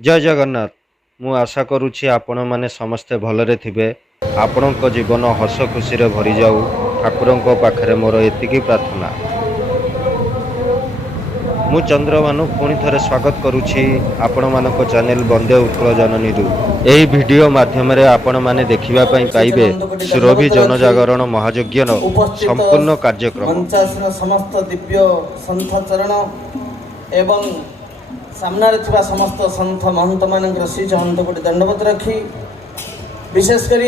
जय जगन्नाथ। मु आशा करुछि आपण माने समस्ते भलरे थिबे। आपणक जीवन हस खुशी रे भरी जाऊ। ठाकुरंक पाखरे मोर एतिकी प्रार्थना। मु चंद्रभानु पुणी थरे स्वागत करुछि आपण मानक चैनल वंदे उत्कल जननी रु। एही वीडियो माध्यम रे आपण माने देखिबा पई पाइबे सुरभि जनजागरण महायज्ञर उपस्थित संपूर्ण कार्यक्रम। मंचासन समस्त दिव्य संत चरण एवं सामने थिबा समस्त संत महंत मानकर श्री चरण कोटि दंडवत रखी विशेषकर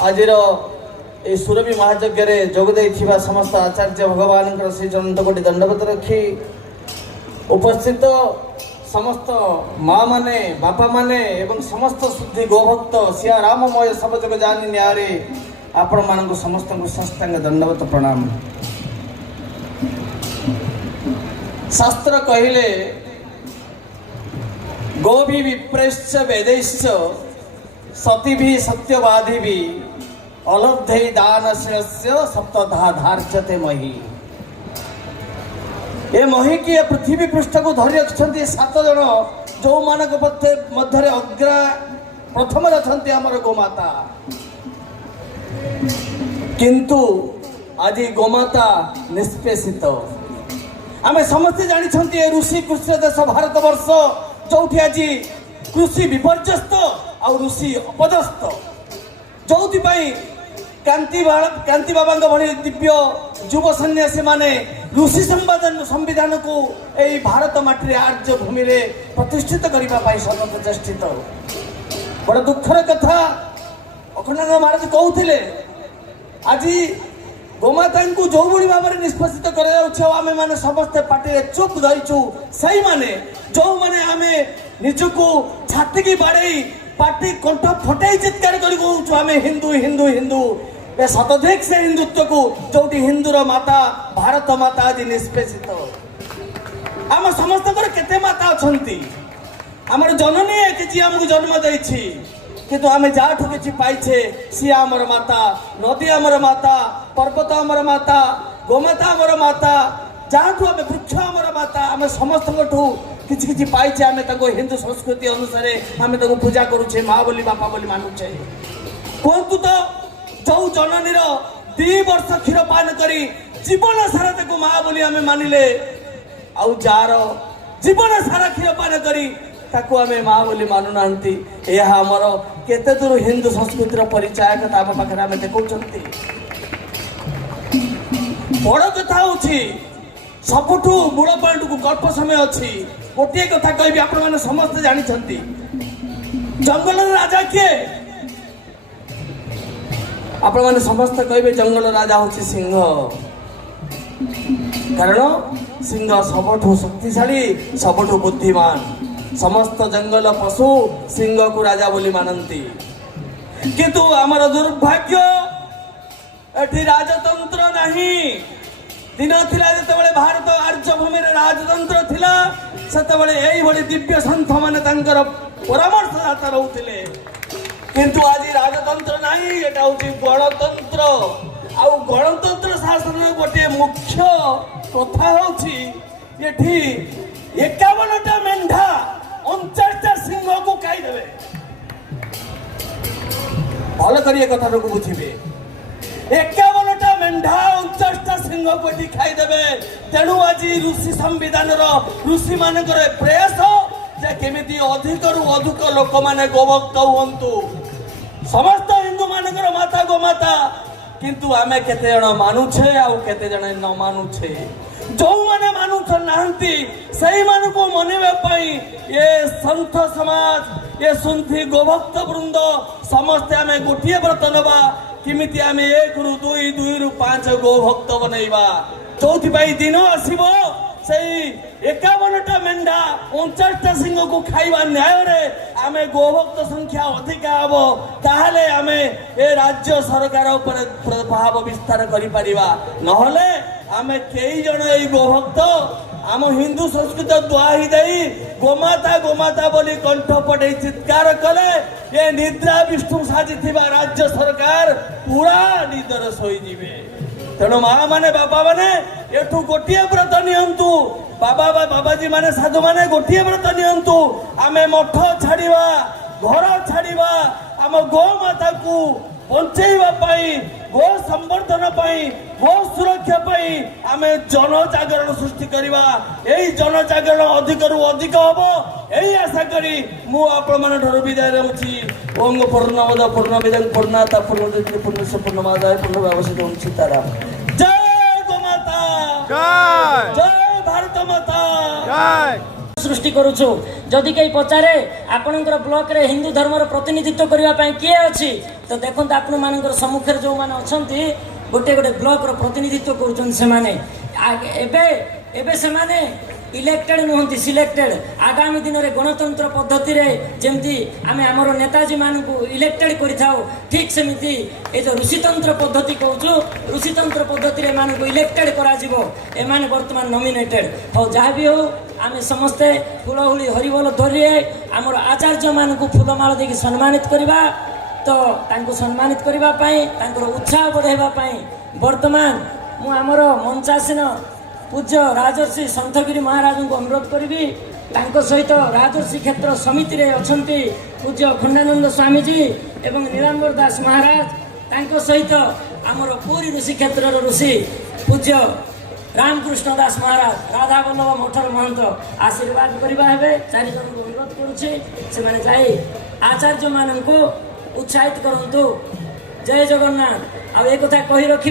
आज ए सुरभि महायज्ञ रे जोग देथिबा समस्त आचार्य भगवान श्री चरण कोटि दंडवत रखी उपस्थित समस्त माँ माने बापा माने एवं समस्त शुद्धि गोभक्त सिया राममय सब जग जानी न्यारे आपण मानक समस्त को साष्टांग दंडवत प्रणाम। शास्त्र कहिले गोभी विप्रेश्च वेदैश्च सतिभि सत्यवादिभि अलब्धै दानश्रेयस्य सप्तधा धार्यते मही। ए मही की पृथ्वी पृष्ठ को धरी रखिछन्ति 7 जन जो मानक मध्य अग्रा प्रथम रखन्ति हमर गोमाता। किंतु आज गोमाता निष्पेषित आमे समस्ते जानी छन्ति ऋषि कृष्ण देश भारत वर्ष जोठी आज कृषि विपर्यस्त आ ऋषि अपदस्थ जोथि पई कांति बाबा भली दिव्य युव सन्यासी माने ऋषि संविधान को यही भारत माटी आर्य भूमि रे प्रतिष्ठित करने सतत चेष्टित। बड़ दुखर कथा अखंडानंद महाराज कहते आज गोमाता को जो भाई भाव में निष्पेषित कर समस्ते पार्टी चुप धरीचु से माने जो माने आमे निजको छाती की बाड़े पार्टी कंठ फटाई चित्कार कर हिंदू हिंदू हिंदू ए शतधिक से हिंदुत्व को जो हिंदूर माता भारत माता आज निष्पेषित। आम समस्त केते माता अच्छा आमर जननी एक जी आमको जन्म देछि किंतु आम जाठू किछि पाइछे सी आमर माता नदी आमर माता पर्वत आमर माता गोमाता आमर माता जाठू आम वृक्ष आमर माता आम समस्त किछि किछि पाइछे आम हिंदू संस्कृति अनुसार आम पूजा करुछे माँ बोली बापा बोली मानुछे। कहतु तो जो जननी 2 वर्ष क्षीर पान करी जीवन सारा ताको माँ बोली आम मानिले आउ जार जीवन सारा क्षीर पान करी ताको आमे माँ बोली मानु नांती यह हमर केते दूर हिंदू संस्कृतिर परिचय आम पाखे आम देखौछंती। बड़ कथा होछि सबुठू मूल पॉइंट को गल्प समय अच्छी गोटे कथा कहबी आपण माने समस्त जानी छंती जंगल राजा किए आपण माने समस्त कहबे जंगल राजा होछि सिंह। कारण सिंह सबठू शक्तिशाली सबठू बुद्धिमान समस्त जंगल पशु सिंह को राजा बोली मानती। किंतु आमर दुर्भाग्य एठी राजतंत्र नहीं। दिन थिला जेतेबेले भारत आर्य भूमि रे राजतंत्र थिला सेतेबेले एई भली दिव्य संत माने तांकर परामर्शदाता रहउथिले। किंतु आज राजतंत्र नहीं एटा होची गणतंत्र आउ गणतंत्र शासन गोटे मुख्य कथा होची एठी 51टा मेंढा 49टा सिंह को खाई देबे। भल करिए कथा को बुझिबे 51टा मेंढा 49टा सिंह को एठी खाई देबे। तेणु आज ऋषि संविधान ऋषि मानकर प्रयास जे केमिति अधिक रु अधिक लोक माने गोभक्त हुंतु समस्त हिंदू मानकर माता गोमाता। किंतु आमे केते जण मानुछे आ केते जण न मानुछे। जो माने मानुछ नांती सही मान को मनेबे पई ये संत समाज ये सुंथी गोभक्त वृंद समस्त आमे गोटिए व्रत नबा किमिति आमे 1 रु 2 2 रु 5 गोभक्त बनैबा। चौथी पाई दिन आसीबो सही 51टा मेंढा 49टा सिंह को खाइबा न्याय रे आमे गोभक्त संख्या अधिक हबो ताहले आमे ए राज्य सरकार ऊपर प्रभाव विस्तार करि परिबा। नहले आमे केई जण ए गोभक्त आम हिंदू संस्कृति दुआही देई गोमाता गोमाता बोली कंठ पटै चित्कार कले ये निद्रा विष्णु साजिथिबा राज्य सरकार पूरा निदर सोई जिवे। तेणु माँ माने बापा माने एठू गोटे व्रत नियंतु बाबाजी माने साधु माने गोटे व्रत नियंतु आमे मठ छाड़िबा घर छाड़िबा आम गो माता को बंचेवा पाई गो संवर्धन पाई गो सुरक्षा पाई आमे जन जागरण सृष्टि करवा यही जन जागरण अधिक रु अधिक हम यही आशा करी मु आपण मान ठार विदाय रहूची ओम पूर्णमद पूर्णमिदं पूर्णात् पूर्णमुदच्यते पूर्णस्य पूर्णमादाय पूर्णमेवावशिष्यं सीताराम। जय गोमाता जय भारत माता जय सृष्टि करूछु। जदि कहीं पचारे आपणकर ब्लॉक रे हिंदू धर्मर प्रतिनिधित्व करने किए अच्छी तो देखो आपण मान सम्मुखें जो मैंने अच्छा गोटे गोटे ब्लॉक रो प्रतिनिधित्व कर इलेक्टेड नुहति सिलेक्टेड आगामी दिन में गणतंत्र पद्धति रे जमती आमे आमर नेताजी मान को इलेक्टेड करिथाउ ठीक सेमिति ए जो ऋषितंत्र पद्धति कहूँ ऋषितंत्र पद्धति रे मान को इलेक्टेड करा जिवो ए माने वर्तमान नॉमिनेटेड हो जहाँ भी हो आमे समस्ते फुलहुली हरिबोल धरिए आमर आचार्य मान को फूलमाला देकी सम्मानित करबा तो तांको सम्मानित करबा पई तांकर उत्साह बढ़ाइबा पई वर्तमान मु आमर मंचासीन पूज्य राजर्षि सन्थगिरी महाराज को अनुरोध करी सहित राजर्षि क्षेत्र समिति रे अछंती पूज्य खंडानंद स्वामीजी एवं नीलांबर दास महाराज सहित आमर पूरी ऋषि क्षेत्र ऋषि पूज्य रामकृष्ण दास महाराज राधा वल्लभ मठर महंत आशीर्वाद करवा हेबे चारि जन को अनुरोध करुछि से जाई आचार्य मान को उत्साहित करंतु। जय जगन्नाथ। आ एक कथा कही रखी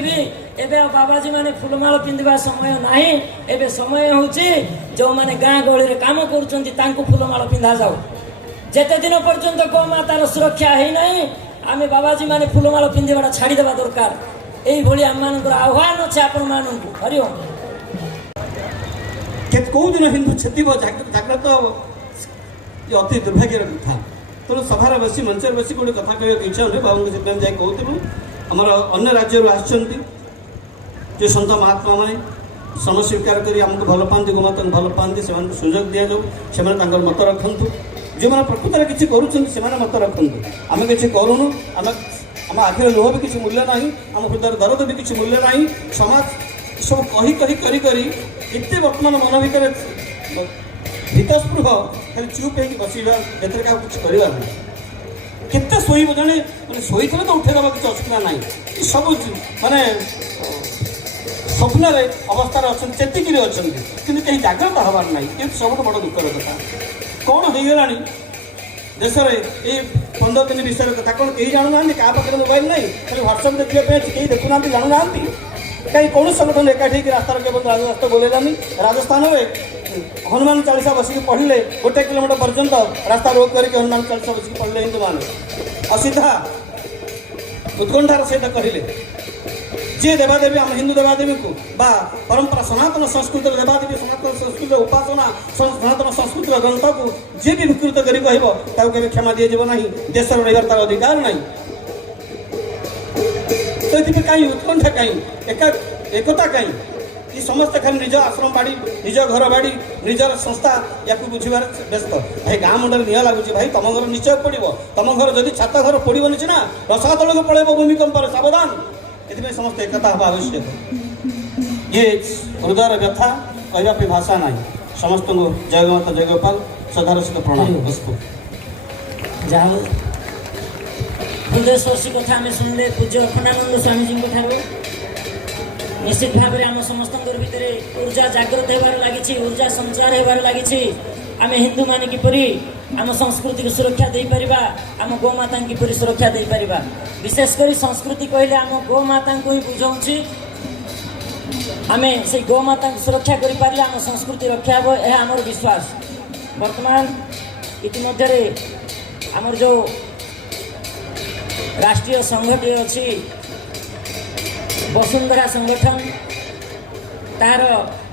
एबे बाबाजी माने फुलमाल पिंधिबा समय नाही एबे समय होची जो माने गाँ गहली रे काम करूचंती तांको फुलमाल पिंधा जाऊ जेते दिन पर्यंत गो मातार सुरक्षा है नाही आमे बाबाजी माने फुलमाल पिंधिबाटा छाड़ी देबा दरकार एई भली आम मानकर आह्वान अछि आपण माननकु। हरि ओम। कौ दिन हिंदू छेतिब जाग्रत अति दुर्भाग्यर कथा तेणु सभार बसी मंच बसी गोटे कथा कहक इच्छा हुए बाबू से जाए कहूँ आमर अन्य राज्य जो सन्त महात्मा मैंने सम स्वीकार कर आमको भल पाती गोमाता भल पाती से सुजोग दि जाऊ से मत रखु जो मैंने प्रकृत में किसी करुँच मत रखु आम कि करूँ आम आखिर लोह भी किसी मूल्य ना आम हृदय दरद भी किसी मूल्य ना समाज सब कही कही करी करी एत बर्तमान मन भितर भीतस्पृह खाली चुप हो बसवा एथर क्या कुछ करवा ना केते शोब जड़े मैंने शोई तो उठेदवा किसी असुविधा ना सब माने स्वप्न अवस्था अच्छा चेतिक अच्छा कि कहीं जागृत हबार ना ये सब बड़ दुखर कथा कौन हो गला देश में ये 15 दिन विषय कथा कौन कहीं जानू ना क्या पाखे मोबाइल ना खाली व्हाट्सअप देखा कहीं देखुना जानू ना कहीं कौन संगठन एकाठी रास्ता केवल राजरास्ता बोलेलानी राजस्थान में हनुमान चालीसा बसिक पढ़ले 1 किलोमीटर पर्यंत रास्ता रोक करके हनुमान चालीसा बसिक पढ़ले हिंदू मैंने असीधा उत्कंठार सहित कहले जे देवादेवी आम हिंदू देवादेवी को बा परंपरा सनातन संस्कृति देवादेवी सनातन संस्कृति उपासना सनातन संस्कृति ग्रंथ को जे भी विकृत करी कहबो ताको केबे क्षमा दिए जीव नहीं देश रो रहिबार तार अधिकार नहीं तो एथि कहीं उत्कंठा कहीं एकता कहीं ये समस्त खाली निज आश्रम बाड़ी निज घर बाड़ी निजर संस्था या बुझार व्यस्त भाई गाँ मुंडे निआ लगुच भाई तुम घर निश्चय पड़ो तुम घर जदि छात घर पड़ोनी सीना रसा तल को पलैब भूमिकंप सावधान ये समस्त एकता हवा आवश्यक ये हृदय व्यथा कहवाई भाषा ना समस्त को जय माता जय गोपाल श्रद्धार सहित प्रणाम वस्तु जहाँ हृदय स्पर्शी कथा आम शुणिले पूज्य अखंडानंद स्वामीजी ठार निश्चित भाव में आम समस्त भितर ऊर्जा जागृत होबार लगी ऊर्जा संचार होबार लगी आम हिंदू मान किपरि आम संस्कृति को सुरक्षा दे पारिबा आम गोमाता किपरि सुरक्षा दे पारिबा विशेषकर संस्कृति कहले आम गोमाता को ही बुझाऊँ आम से गोमाता को सुरक्षा कर पारे आम संस्कृति रक्षा हो यह आमर विश्वास। वर्तमान इतिमध्य आमर जो राष्ट्रीय संघटी अच्छी वसुंधरा संगठन तार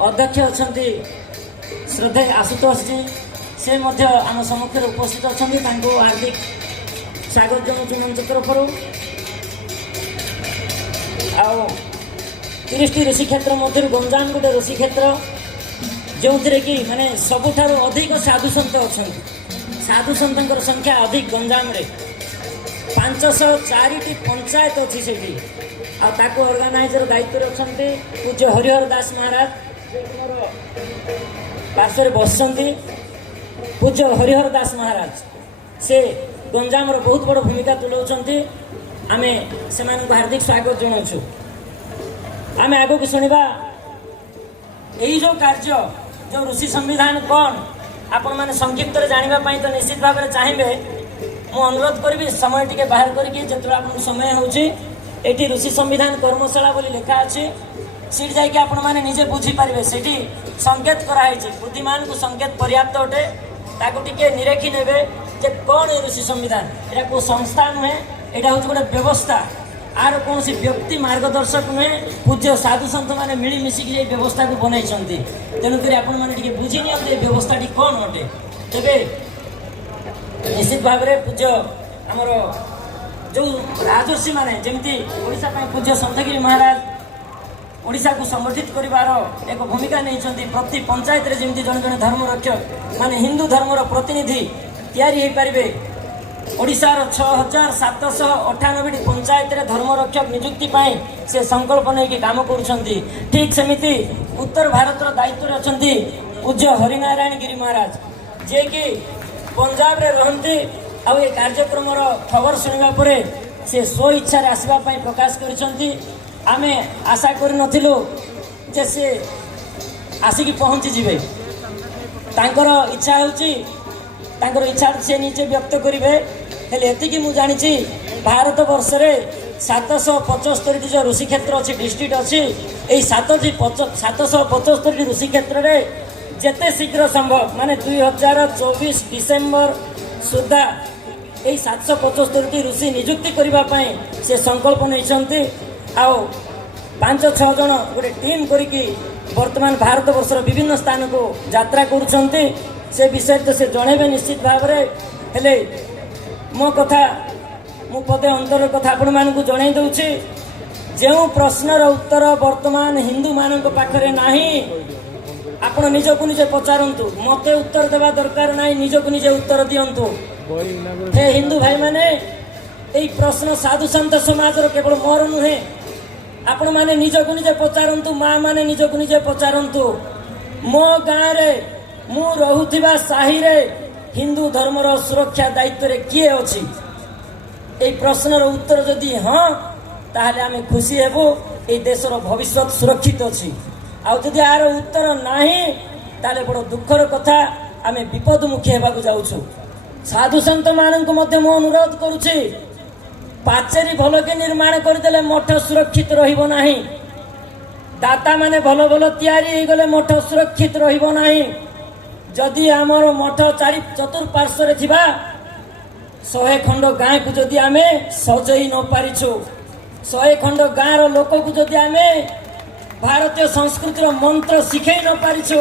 अध्यक्ष अच्छा श्रद्धेय आशुतोष जी से आम सम्मुखें उपस्थित अच्छा हार्दिक स्वागत जनाऊँ मंच तरफ 30 ऋषि क्षेत्र मध्य गंजाम गोटे ऋषि क्षेत्र जो थे कि माने सबुठार अधिक साधु सन्त अच्छा साधु सन्तर संख्या अधिक गंजाम 504टी पंचायत अच्छी से ऑर्गेनाइजर दायित्व अच्छा पूज्य हरिहर दास महाराज पार्श्व बसଛନ୍ତି पूज्य हरिहर दास महाराज से गंजाम बहुत बड़ भूमिका तुलाउछन्ति आमे सेमानकु हार्दिक स्वागत जनाउछु। आमे आगो को सुनिबा एई जो कार्य जो ऋषि संविधान कौन आपण माने संक्षिप्त रे जानिबा पई तो निश्चित भाव में चाहिए मु अनुरोध करबी समय टिके बाहर करके जतरा आपन समय होची एटी ऋषि संविधान कर्मशाला बोली लिखा अछि सीट जाय के आपण माने निजे बुझी पारिबे सेठी संकेत करा है बुद्धिमान को संकेत पर्याप्त अटे ताको टिके निरेखी नेबे जे कौन है ऋषि संविधान एटा को संस्था नुहे एटा होची गोटे व्यवस्था आर कौन सी व्यक्ति मार्गदर्शक नुहे पूज्य साधु संत माने मिली मिसिकी व्यवस्था को बनई तेणुक आपण मैंने टिके बुझी नि व्यवस्था टी कौन अटे तेबे निश्चित भाव में पूज्य आमर जो राजर्षि माने जमती ओडिशा पय पूज्य संतगिरी महाराज ओडिशा को संगठित करिवार एक भूमिका नहीं प्रति पंचायत रे जमती जन जन धर्म रक्षक माने हिंदू धर्मर प्रतिनिधि तैयारी हो पारे ओडिशार 6798 पंचायत रे धर्म रक्षक नियुक्ति पाए से संकल्प नहीं काम करुछंती। ठीक सेमिति उत्तर भारतर दायित्व अछंती पूज्य हरिनारायण गिरी महाराज जे कि पंजाब रे रहंती आ ये कार्यक्रम खबर सुनिबा परे से स्व इच्छा रे आसीबा पई प्रकाश करिसंती। आमे आशा कर नथिलु जे से आसिकी पहुंची जिवे तांकर इच्छा होची तांकर इच्छा से नीचे व्यक्त करिवे हेले एतिकी मु जानिछि भारत वर्ष रे 775 जो ऋषि क्षेत्र अच्छी डिस्ट्रिक्ट अच्छी यही 775 ऋषि क्षेत्र रे जेते शीघ्र संभव माने 2024 डिसेम्बर सुधा यही 775 ऋषि नियुक्ति करबा पई से संकल्प नैछंती आओ 5-6 जन गोटे टीम करिकी वर्तमान भारत वर्षर विभिन्न स्थान को यात्रा करुछंती से विषय तो से जणेबे निश्चित भाव रे हेले मो कथा मु पदे अंतर कथा आपण मानकु जणाई दउछि जेउ प्रश्नर उत्तर वर्तमान हिंदू मानक पाखरे नाही आपण निज को निजे पचारंतु मते उत्तर देवा दरकार नाही निज को निजे उत्तर दियंतु। हे हिंदू भाई माने एई प्रश्न साधु संत समाज रो केवल मोर नुहे आपण माने निज को निजे पचारंतु मां माने निज को निजे पचारंतु मो गाँ रे मु रहुथिबा साही रे हिंदू धर्मर सुरक्षा दायित्व रे किए अछि ए प्रश्नर उत्तर जदि हाँ ताहले आमे खुशी हेबो ए देशर भविष्य सुरक्षित अछि आ जदि आर उत्तर नाही ताले बड़ दुखर कथा आमे विपदमुखी हेबाकु जाउछु। साधु संत मानक मध्य मो अनुरोध करूछि पाचेरी भल के निर्माण करदेले मठ सुरक्षित रहिबो नाही दाता माने भल भल तयारी हे गले मठ सुरक्षित रहिबो नाही जदि आमर मठ चारि चतुर्पार्श्व थिबा 100 खंड गाँ को जदि आमे सजई न पारिछु 100 खंड गाँ रो लोक को जदि आमे भारतीय संस्कृति रो मंत्र शिखै न पारिछु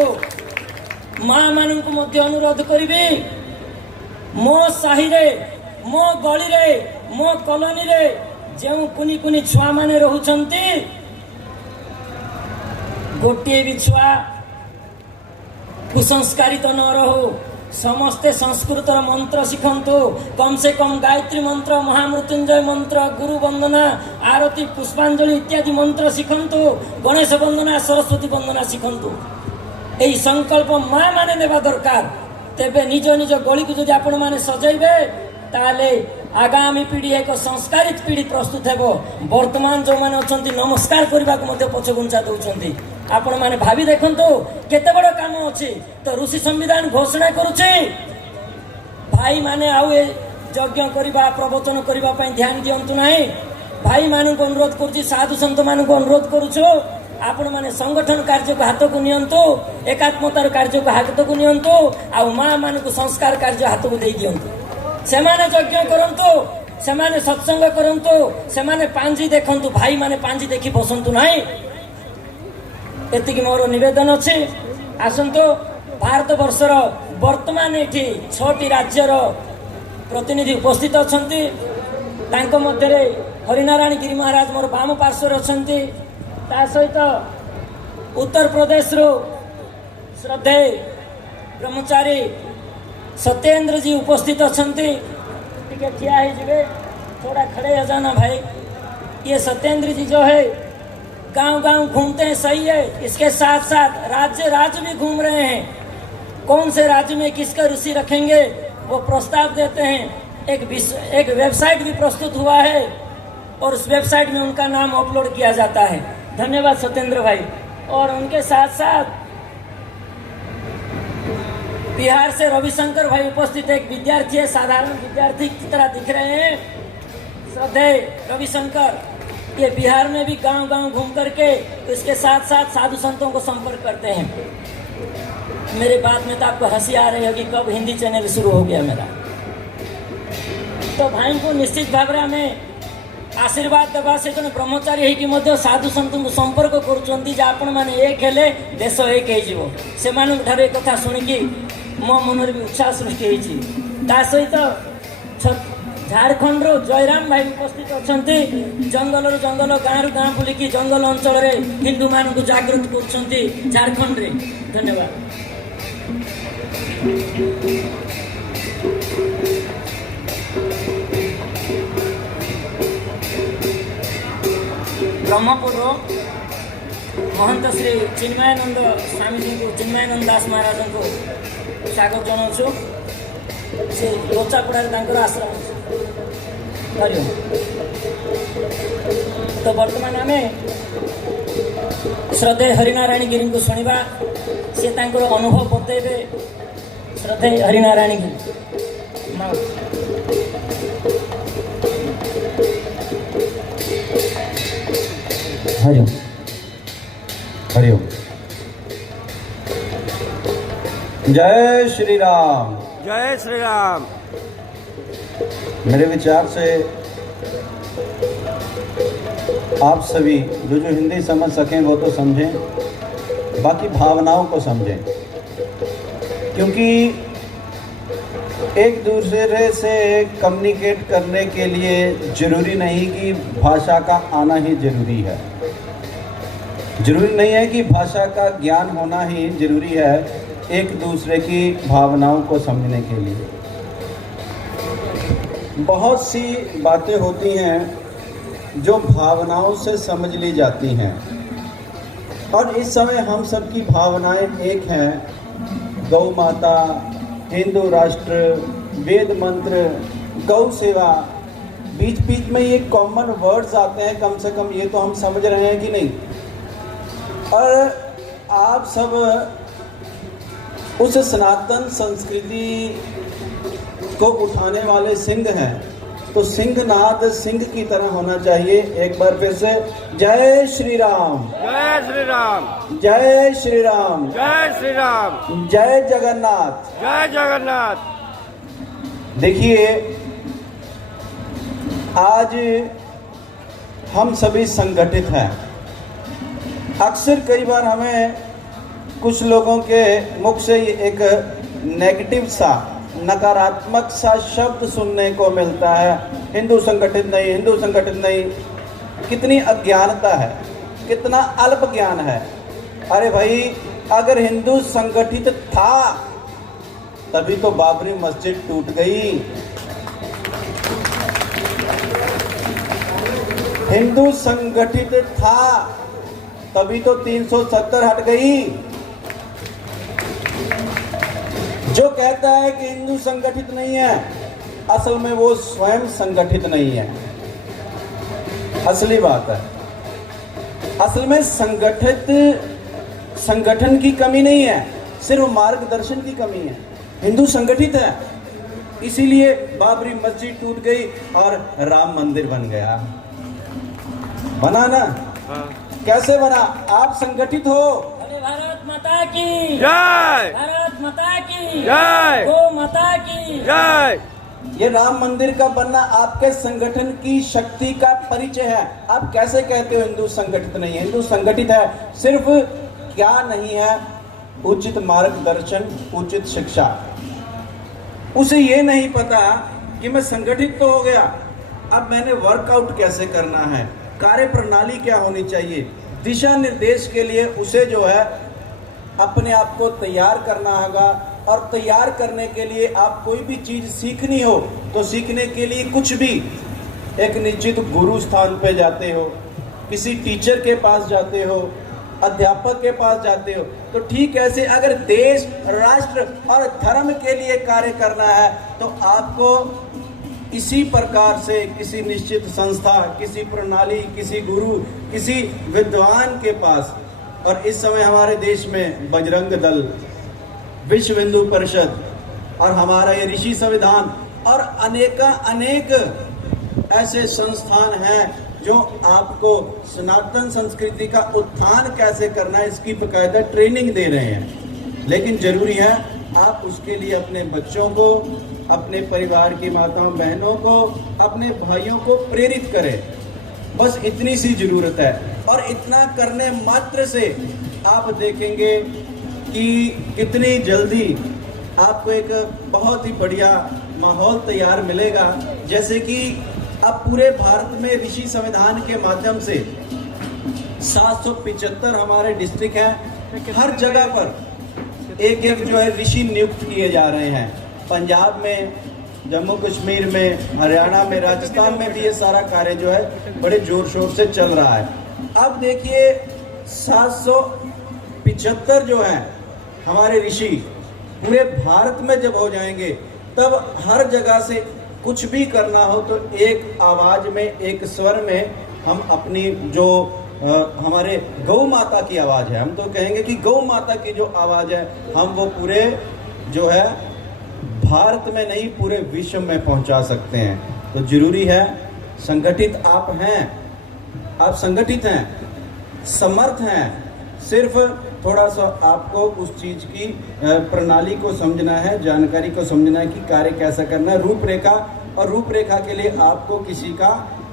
मां मानक मध्य अनुरोध करिबी मो साही रे मो गली रे मो कॉलोनी रे जेउ कुनी कुनी छुआ माने रहुचंती गोटे भी छुआ कुसंस्कारित न रहो समस्ते संस्कृतर मंत्र शिखंतु कम से कम गायत्री मंत्र महामृत्युंजय मंत्र गुरु वंदना आरती पुष्पांजलि इत्यादि मंत्र शिखंतु गणेश वंदना सरस्वती वंदना शिखंतु एई संकल्प मां माने नेबा दरकार तेबे निज निज गली को जदि आपण माने सजैबे ताले आगामी पीढ़ी एक संस्कारित पीढ़ी प्रस्तुत हेबो। वर्तमान जो माने अछंती नमस्कार करबा को मध्य पछगुंचा दउछंती आपण माने भाभी देखंतु केते बड़ काम अछि तो ऋषि संविधान घोषणा करूछि भाई माने आउ ए यज्ञ करबा प्रवचन करबा पई ध्यान दियंतु नाही भाई मानक अनुरोध करूछि साधु संत मानक अनुरोध करूछु आपण माने संगठन कार्य को हाथ को नियंतु एकात्मतार कार्य को हाथ को नियंतु आ मां मानक संस्कार कार्य हाथ को दे दियंतु सेमाने यज्ञ करंतु सेमाने सत्संग करंतु सेमाने पांजी देखंतु भाई माने पांजी देखि बसंतु नाही एतिकी मोर निवेदन अछि। आसंतु भारत वर्षर वर्तमान एठी 6टी राज्यर प्रतिनिधि उपस्थित अछंती तांको मध्य रे हरिनारायण गिरी महाराज मोर वाम पार्श्व अछंती ता सहित उत्तर प्रदेश रो श्रद्धेय ब्रह्मचारी सत्येंद्र जी उपस्थित अछंती टिके ठिया ही जिवे थोड़ा खड़े हो जाना भाई। ये सत्येंद्र जी जो है गांव गांव घूमते हैं सही है इसके साथ साथ राज्य राज्य भी घूम रहे हैं कौन से राज्य में किसका ऋषि रखेंगे वो प्रस्ताव देते हैं। एक वेबसाइट भी प्रस्तुत हुआ है और उस वेबसाइट में उनका नाम अपलोड किया जाता है। धन्यवाद सत्येंद्र भाई। और उनके साथ साथ बिहार से रविशंकर भाई उपस्थित, एक विद्यार्थी है, साधारण विद्यार्थी की तरह दिख रहे हैं। श्रद्धेय रविशंकर ये बिहार में भी गांव गांव घूम करके इसके साथ साथ साधु संतों को संपर्क करते हैं। मेरे बात में तो आपको हंसी आ रही होगी, कब हिंदी चैनल शुरू हो गया मेरा। तो भाई को निश्चित भाव में आशीर्वाद देवा सहित ब्रह्मचारी होकर साधु सन्तु संपर्क करुँच आपण मैंने एक हेले देश एक हो कथा शुणिकी मो मन भी उत्साह सृष्टि होती। सहित झारखंड जयराम भाई उपस्थित अच्छा, जंगल जंगल गाँव गाँ बुलिकी जंगल अंचल हिंदू मान जागृत कर झारखंड रे। धन्यवाद। ब्रह्मपुर महंत श्री चिन्मयानंद स्वामी जी को, चिन्मयानंद दास महाराज को स्वागत जनाऊँ। से लोचापड़ा आश्रम हरि। तो बर्तमान आम श्रद्धेय हरिनारायण गिरी को शुणा, सी अनुभव बतेबे। श्रद्धेय हरिनारायण गिरी हरिओम हरिओम। जय श्री राम। जय श्री राम। मेरे विचार से आप सभी जो हिंदी समझ सकें वो तो समझें, बाकी भावनाओं को समझें, क्योंकि एक दूसरे से कम्युनिकेट करने के लिए ज़रूरी नहीं कि भाषा का आना ही ज़रूरी है, ज़रूरी नहीं है कि भाषा का ज्ञान होना ही ज़रूरी है एक दूसरे की भावनाओं को समझने के लिए। बहुत सी बातें होती हैं जो भावनाओं से समझ ली जाती हैं, और इस समय हम सबकी भावनाएं एक हैं। गौ माता, हिंदू राष्ट्र, वेद मंत्र, गौ सेवा, बीच बीच में ये कॉमन वर्ड्स आते हैं, कम से कम ये तो हम समझ रहे हैं कि नहीं। और आप सब उस सनातन संस्कृति को उठाने वाले सिंह हैं, तो सिंहनाद सिंह की तरह होना चाहिए। एक बार फिर से जय श्री राम। जय श्री राम। जय श्री राम। जय श्री राम। जय जगन्नाथ। जय जगन्नाथ। देखिए, आज हम सभी संगठित हैं। अक्सर कई बार हमें कुछ लोगों के मुख से एक नेगेटिव सा, नकारात्मक सा शब्द सुनने को मिलता है, हिंदू संगठित नहीं, हिंदू संगठित नहीं। कितनी अज्ञानता है, कितना अल्प ज्ञान है। अरे भाई, अगर हिंदू संगठित था तभी तो बाबरी मस्जिद टूट गई। हिंदू संगठित था तभी तो 370 हट गई। जो कहता है कि हिंदू संगठित नहीं है, असल में वो स्वयं संगठित नहीं है। असली बात है, असल में संगठन की कमी नहीं है, सिर्फ मार्गदर्शन की कमी है। हिंदू संगठित है, इसीलिए बाबरी मस्जिद टूट गई और राम मंदिर बन गया। बना ना? कैसे बना? आप संगठित हो। अरे भारत माता की जय। भारत माता की जय। गौ माता की जय। ये राम मंदिर का बनना आपके संगठन की शक्ति का परिचय है। आप कैसे कहते हो हिंदू संगठित नहीं है? हिंदू संगठित है, सिर्फ क्या नहीं है? उचित मार्गदर्शन, उचित शिक्षा। उसे ये नहीं पता कि मैं संगठित तो हो गया, अब मैंने वर्कआउट कैसे करना है, कार्य प्रणाली क्या होनी चाहिए, दिशा निर्देश के लिए उसे जो है अपने आप को तैयार करना होगा। और तैयार करने के लिए आप कोई भी चीज़ सीखनी हो तो सीखने के लिए कुछ भी एक निश्चित गुरु स्थान पे जाते हो, किसी टीचर के पास जाते हो, अध्यापक के पास जाते हो, तो ठीक ऐसे अगर देश, राष्ट्र और धर्म के लिए कार्य करना है तो आपको इसी प्रकार से किसी निश्चित संस्था, किसी प्रणाली, किसी गुरु, किसी विद्वान के पास। और इस समय हमारे देश में बजरंग दल, विश्व हिंदू परिषद और हमारा ये ऋषि संविधान और अनेक ऐसे संस्थान हैं जो आपको सनातन संस्कृति का उत्थान कैसे करना है इसकी बकायदा ट्रेनिंग दे रहे हैं। लेकिन जरूरी है आप उसके लिए अपने बच्चों को, अपने परिवार की माताओं बहनों को, अपने भाइयों को प्रेरित करें। बस इतनी सी जरूरत है। और इतना करने मात्र से आप देखेंगे कि कितनी जल्दी आपको एक बहुत ही बढ़िया माहौल तैयार मिलेगा। जैसे कि अब पूरे भारत में ऋषि संविधान के माध्यम से 775 हमारे डिस्ट्रिक्ट हैं। हर जगह पर एक जो है ऋषि नियुक्त किए जा रहे हैं। पंजाब में, जम्मू कश्मीर में, हरियाणा में, राजस्थान में भी ये सारा कार्य जो है बड़े जोर शोर से चल रहा है। अब देखिए 775 जो हैं हमारे ऋषि पूरे भारत में जब हो जाएंगे तब हर जगह से कुछ भी करना हो तो एक आवाज में, एक स्वर में हम अपनी जो हमारे गौ माता की आवाज है, हम तो कहेंगे कि गौ माता की जो आवाज है हम वो पूरे जो है भारत में नहीं पूरे विश्व में पहुंचा सकते हैं। तो जरूरी है, संगठित आप हैं, आप संगठित हैं, समर्थ हैं, सिर्फ थोड़ा सा आपको उस चीज की प्रणाली को समझना है, जानकारी को समझना है कि कार्य कैसा करना है, रूपरेखा, और रूपरेखा के लिए आपको किसी का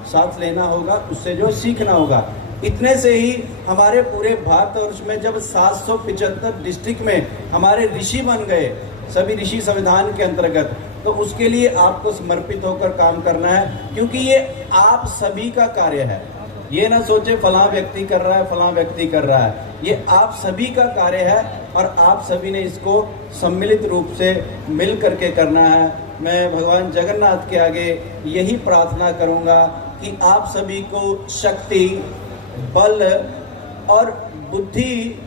साथ लेना होगा, उससे जो सीखना होगा। इतने से ही हमारे पूरे भारतवर्ष में जब 775 डिस्ट्रिक्ट में हमारे ऋषि बन गए, सभी ऋषि संविधान के अंतर्गत, तो उसके लिए आपको समर्पित होकर काम करना है, क्योंकि ये आप सभी का कार्य है। ये ना सोचे फलां व्यक्ति कर रहा है, फलां व्यक्ति कर रहा है, ये आप सभी का कार्य है और आप सभी ने इसको सम्मिलित रूप से मिल करके करना है। मैं भगवान जगन्नाथ के आगे यही प्रार्थना करूंगा कि आप सभी को शक्ति, बल और बुद्धि,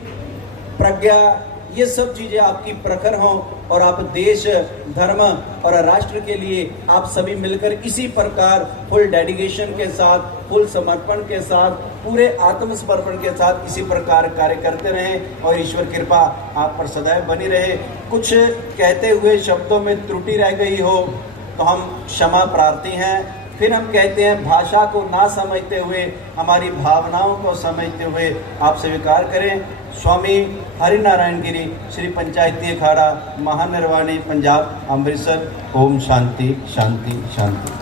प्रज्ञा, ये सब चीज़ें आपकी प्रखर हों और आप देश, धर्म और राष्ट्र के लिए आप सभी मिलकर इसी प्रकार फुल डेडिकेशन के साथ, फुल समर्पण के साथ, पूरे आत्मसमर्पण के साथ इसी प्रकार कार्य करते रहें और ईश्वर कृपा आप पर सदैव बनी रहे। कुछ कहते हुए शब्दों में त्रुटि रह गई हो तो हम क्षमा प्रार्थी हैं। फिर हम कहते हैं भाषा को ना समझते हुए, हमारी भावनाओं को समझते हुए आप स्वीकार करें। स्वामी हरिनारायण गिरी, श्री पंचायती अखाड़ा, महानिर्वाणी, पंजाब, अमृतसर। ओम शांति शांति शांति।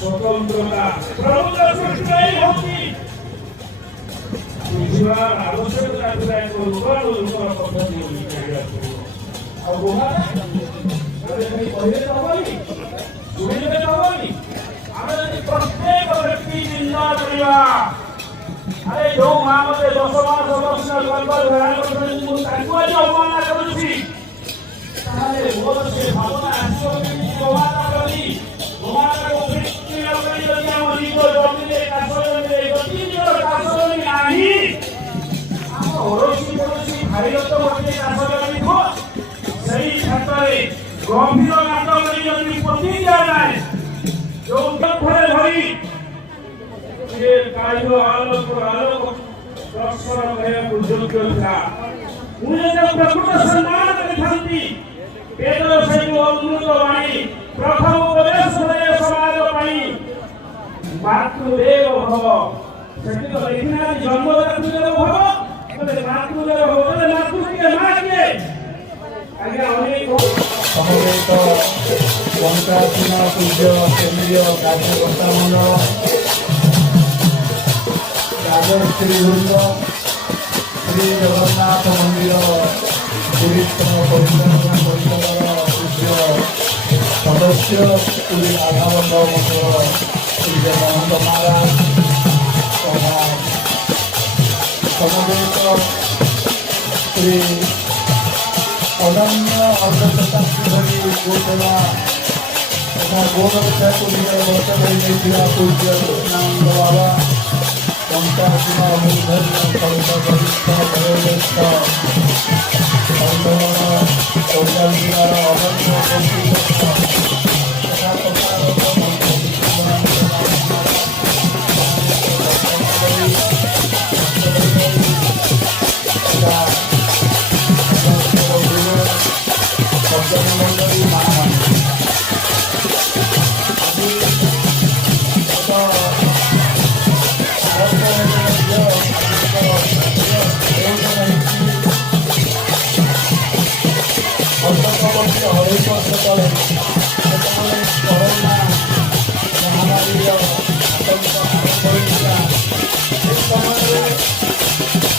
स्वतंत्रता प्रभुत्व सृष्टि होती बुझिबार आवश्यकता ଥାଏ ଲୋକର ପଦ୍ଧତି ଆଉ ଗୋମାତା କହିଲେ ତ ହବନି, ଶୁଣିଲେ ତ ହବନି। ଆମେ ଯଦି ପ୍ରତ୍ୟେକ ବ୍ୟକ୍ତି ଚିନ୍ତା କରିବା, ଆରେ ଯୋଉ ମା ମତେ 10 ମାସ 10 ଗର୍ଭ ଧାରଣ କରିଛନ୍ତି ମୁଁ ତାଙ୍କୁ ଆଜି ଅବମାନନା କରୁଛି, ତାହେଲେ ମୋର ସେ ଭାବନା ଆସିବ କେମିତି ଗୋମାତା ପ୍ରତି? ଗୋମାତାକୁ गंभीर नाटक प्रति दिजाए जो धरी आलोक दर्शन योग्य था। मुझे प्रकृत सम्मान करती वेदर से अमृत वाणी प्रथम उपदेश समाज मातृदेव भव देखना जन्मदातृदेव भव मातृदेव भव मातृ के माँ के आगे अनेक समवेत पंचायत पूज्य केंद्रीय कार्यकर्ता मंडल श्रीवृंद श्री जगन्नाथ मंदिर पुरीतम परिचालना परिषदर पूज्य सदस्य श्री आधाबंध मंडल श्री जगन्नाथ महाराज तथा ସମବେତ ଶ୍ରୀ ଅନନ୍ୟ ଅର୍ଦ୍ଧଶତାବ୍ଦୀ ଧରି ଗୋସେବା तथा गोरक्षाକୁ ନିଜର ବର୍ଷ ଦେଇଥିବା ପୂଜ୍ୟ କୃଷ୍ଣାନନ୍ଦ ବାବା ସଂସ୍କାରଶୀଳ ମୂର୍ଧନ୍ୟ ସହିତ ବରିଷ୍ଠ ବୟୋଜ୍ୟେଷ୍ଠ ବନ୍ଧୁଗଣ ଚୌଦ୍ୱାର ଜିଲ୍ଲାର ଅନନ୍ୟ କର୍ତ୍ତୃପକ୍ଷ ତଥା ପ୍ରଶାସକ ମଣ୍ଡଳୀ ମାମାନେ ଅଢ଼େଇ ବର୍ଷ ତଳେ ଯେତେବେଳେ କରୋନା ମହାମାରୀର ଆତଙ୍କ ଆରମ୍ଭ ହୋଇଥିଲା ସେ ସମୟରେ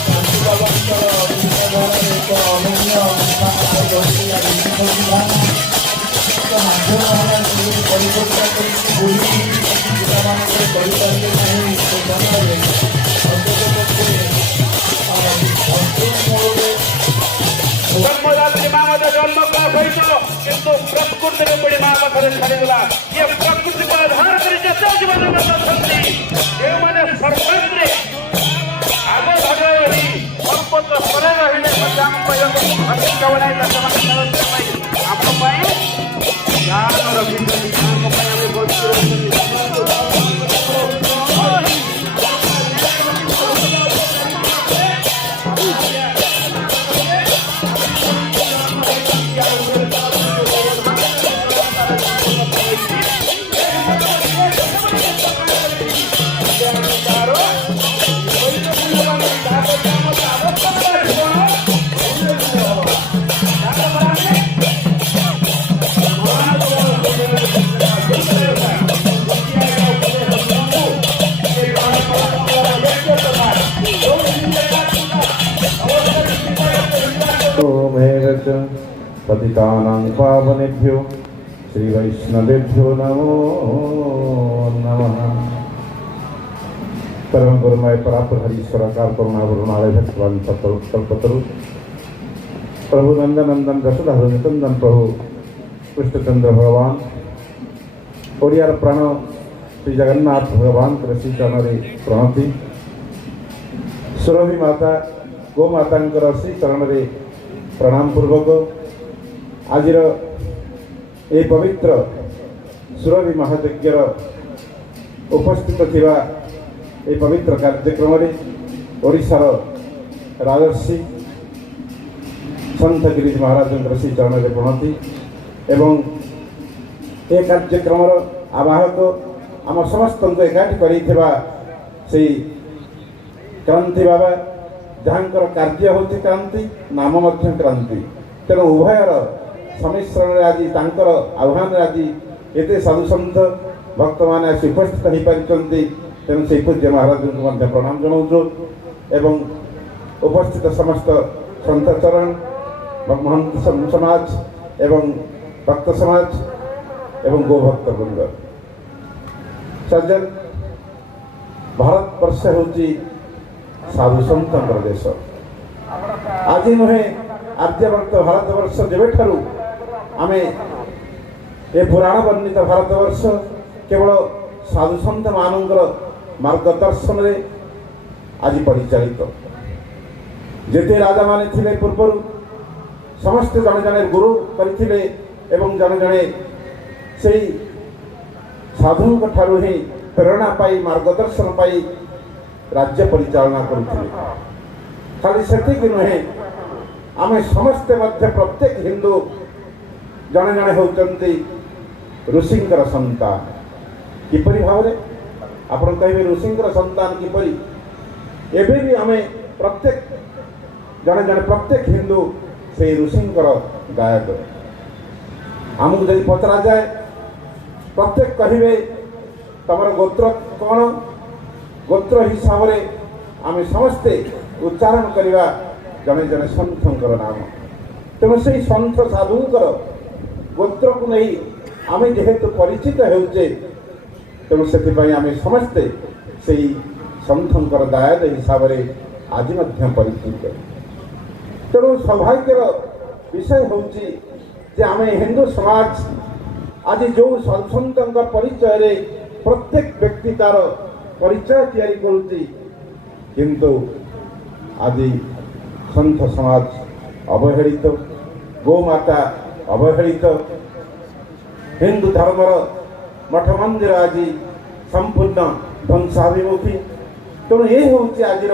ଗାନ୍ଧୀ ବାବାଙ୍କର ଚିନ୍ତାଧାରାରେ ଏକ ଅନନ୍ୟ ବିଧାନ କରିଥିଲା ବିଭିନ୍ନ ବିଧାନ ମାଧ୍ୟମ ପରିବର୍ତ୍ତନ କରିକି ବୁଲି ପିଲାମାନଙ୍କର କରିପାରିଲେ ନାହିଁ ସେ ସମୟରେ जन्मदात्री माँ जन्म का सहित किंतु प्रकृति में बड़ी माँ पाखे छाड़ीगला ये प्रकृति को आधार कर जते जीवन में अछंती ए माने सर्वत्र आग भाग रही संपत परे रहिले सजाम पयको अधिक बनाई तसमान करते नहीं आपको पाए ज्ञान रखित को पाए हमें बोलते पतितानां पावनेभ्यो श्रीवैष्णवेभ्यो नमो नमः। परम गुरुमय परापरहरीश्वर कार करुणावरुणालय भगवान कल्पतरु प्रभु नंदनंदन रसोदा हृदयंदन प्रभु कृष्णचंद्र भगवान ओडियार प्राण श्री जगन्नाथ भगवान श्री चरण प्रणति सुरभि माता गोमाता श्री चरण प्रणाम पूर्वक आज ये पवित्र सुरभि महायज्ञर उपस्थित थिबा ये पवित्र कार्यक्रम ओडिशार राजर्षि संत गिरीश महाराज श्री चरण प्रणति एवं ये कार्यक्रम आवाहक आम समस्त एकाठी कर क्रांति बाबा जहाँकर कार्य होती क्रांति नाम मध्य क्रांति तेणु उभयर सम्मिश्रण आज तांकर आह्वान आज एते साधु सन्त भक्त मैंने आसी उपस्थित हो पारि तेणु से पूज्य महाराज को प्रणाम जनाऊँ एवं उपस्थित समस्त सन्त चरण महंत समाज एवं भक्त समाज एवं गोभक्त वृंद सज्जन भारत वर्ष होची साधु सन्तर देश आज नुहे आर्यवर्त भारत वर्ष जेबेठारू आमे ये पुराण वर्णित भारत वर्ष केवल साधु सन्त मानकर मार्गदर्शन रे आज परिचालित जेते राजा माने थिले पूर्व समस्त जने जने गुरु करथिले एवं जने जने सेई साधु ठारू ही प्रेरणा पाई मार्गदर्शन पाई राज्य परिचालना करुथिले खाली सेतिक नुहे आमे समस्ते मध्य प्रत्येक हिंदू जने जने होचंती ऋषिंकर संतान किपरि भाव रे आपण कहबे ऋषिंकर संतान किपरि एबे भी आमे प्रत्येक जने जने प्रत्येक हिंदू से ऋषिंकर गायक आमको जदि पचरा जाए प्रत्येक कहबे तमर गोत्र कौन गोत्र हिसाब से आम समस्ते उच्चारण करवा जड़े जड़े सन्थर नाम तेणु से सन्थ साधुंकर गोत्र को नहीं आम जेहेतु परिचित होचे तेणु से आम समस्ते से सन्थर दायद हिसाब से आज परिचित। तेणु सौभाग्यर विषय हूँ जे आम हिंदू समाज आज जो सन्त परिचय रे प्रत्येक व्यक्ति तार परिचय तैयारी करुच्ची, किंतु आज संत समाज अवहेलित, गोमाता अवहेलित, हिंदू धर्मर मठ मंदिर आज संपूर्ण ध्वंसाभिमुखी। तेणु ये हूँ आज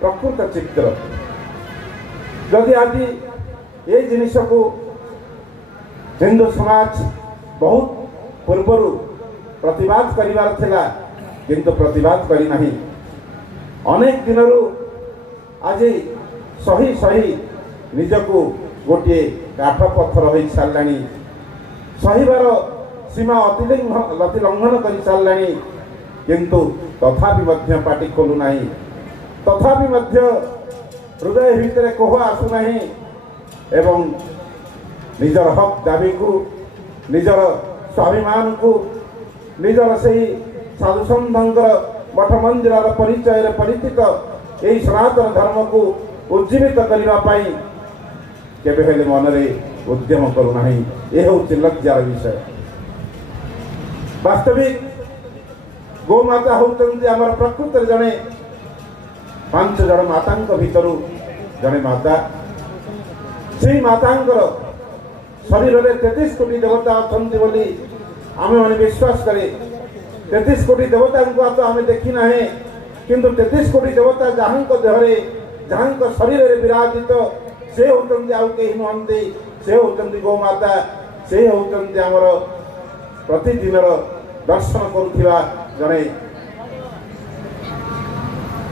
प्रकृत चित्र। जदि आज ये जिनिस को हिंदू समाज बहुत पूर्वर प्रतिवाद करिवार थिला, किंतु प्रतिवाद करी नहीं। अनेक दिनरू आज सही सही निजको गोटे काठ पत्थर हो साराणी, सहीबार सीमा अतिलंघन कर साराणी, किंतु तथापि पाटी खोलु नहीं, तथापि हृदय भितर कोह आसुना एवं निजर हक दाबी को, निजर स्वाभिमान को, निजर से साधु सन्तर मठ मंदिर परिचय परिचित यही सनातन धर्म को उज्जीवित करने केबे हेले मनरे उद्यम करूना। यह हूँ लज्जार विषय। वास्तविक गोमाता होती आम प्रकृत जड़े 5 जन माता भितर जड़े माता। से मातांकर शरीर में 33 कोटी देवता अच्छा बोली आम मैंने विश्वास करे। 33 कोटी देवता को तो आम देखिना है, किंतु 33 कोटी देवता जहाँ देहरे जहाँ शरीर में विराजित से होती आउ कहीं नुहति, से होती गोमाता, से होती आमर प्रतिदिन दर्शन करुवा जड़े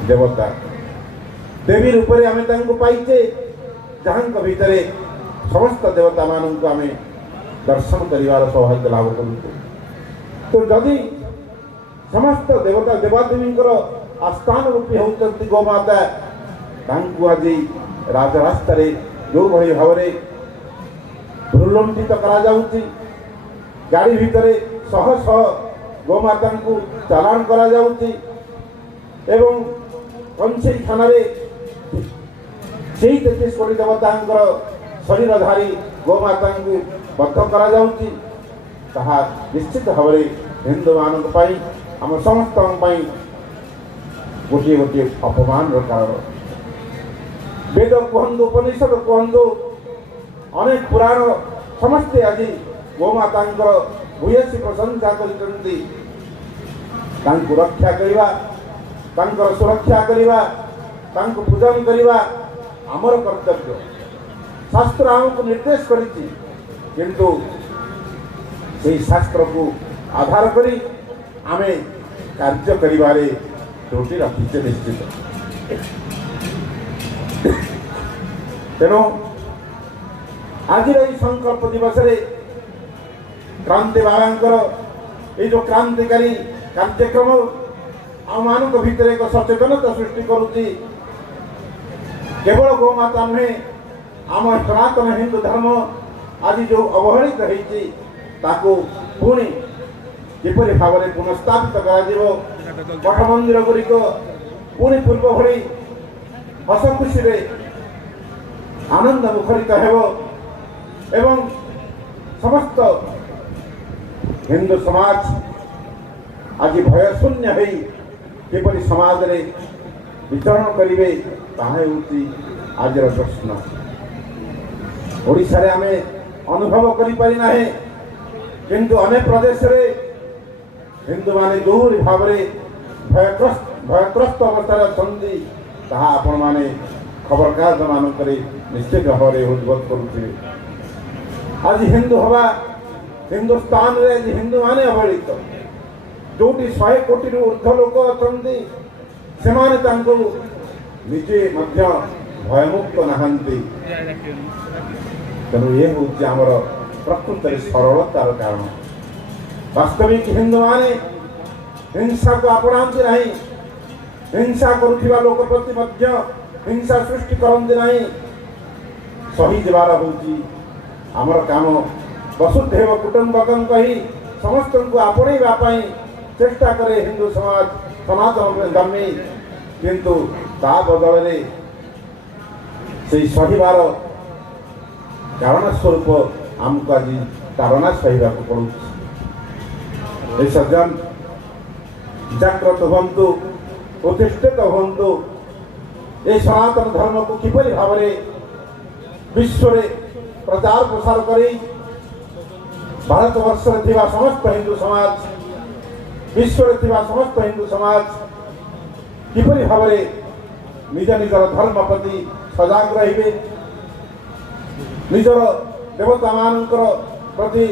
देवता। देवी रूप में आम पाइचे, जहाँ भितर समस्त देवता मान को आम दर्शन कर सौभाग्य लाभ करूँ। तो जदि समस्त देवता देवादेवी आस्थान रूपी होती गोमाता, आज राजरास्तार जो भाई भाव भ्रुलुंठित कर गाड़ी भितर शह शह गोमाता को चालाण करा एवं कंचेई थाना से 33 कोटी देवता शरीरधारी गोमाता को बद्ध करा ताहा निश्चित भाव हिंदू मान आम समस्त गोटे गोटे अपमान कारण। वेद कहतु, उपनिषद कहतु, अनेक पुराण समस्ते आज गोमाता भूयसी प्रशंसा कर रक्षा करवा, सुरक्षा करवा, पूजन करवा आमर कर्तव्य। शास्त्र आमको निर्देश करिछि, किंतु से शास्त्र को आधार करी आमे कार्य करिबारे त्रुटि रखिछे निश्चित। तेणु आज संकल्प दिवस क्रांति बाबांकर ये जो क्रांतिकारी कार्यक्रम आम मान भीतर एक सचेतनता सृष्टि करुच्ची। केवल गोमाता नुहे, आम सनातन हिंदू धर्म आज जो अवहेलित होती पुणी किपरि भाव में पुनस्थापित कर मठ मंदिर गुड़िक पुणी पूर्व भली हस खुशी आनंद मुखरित हेब एवं समस्त हिंदू समाज आज भय शून्य हो किपरि समाज रे विचरण करेंगे ताहा आज प्रश्न। ओडिशा रे आमे अनुभव करि पारि नाही, किंतु अनेक प्रदेश रे हिंदू माने जो भाव में भयत्रस्त अवस्था अच्छी ताहा आपण माने खबर कागज मानक निश्चित भाव में उद्गत करुवे। आज हिंदू हवा हिंदुस्तान रे हिंदू माने अवहेलित, जोटी 100 कोटी ऊर्ध्व लोक अच्छा से निजे भयमुक्त नहांती। तेणु ये हूँ आमर प्रकृत सरलतार कारण। वास्तविक हिंदू माने हिंसा को अपनाती नहीं, हिंसा करुवा लोक प्रति हिंसा सृष्टि करती नहीं। सही जबार हूँ आमर काम वसुधैव कुटुंबकं कही समस्त को आपणा चेष्टा करे हिंदू समाज सनातन धर्मी, किंतु ତା ବଦଳରେ ସେଇ ସହିବାର କାରଣ ସ୍ୱରୂପ ଆମକୁ ଆଜି ତାଡ଼ନା ସହିବାକୁ ପଡ଼ୁଛି। ଏ ସଜ୍ଜନ ଜାଗ୍ରତ ହୁଅନ୍ତୁ, ପ୍ରତିଷ୍ଠିତ ହୁଅନ୍ତୁ। ଏ ସନାତନ ଧର୍ମକୁ କିପରି ଭାବରେ ବିଶ୍ୱରେ ପ୍ରଚାର ପ୍ରସାର କରି ଭାରତବର୍ଷରେ ଥିବା ସମସ୍ତ ହିନ୍ଦୁ ସମାଜ, ବିଶ୍ୱରେ ଥିବା ସମସ୍ତ ହିନ୍ଦୁ ସମାଜ କିପରି ଭାବରେ ନିଜ ନିଜର ଧର୍ମ ପ୍ରତି ସଜାଗ ରହିବେ, ନିଜର ଦେବତାମାନଙ୍କର ପ୍ରତି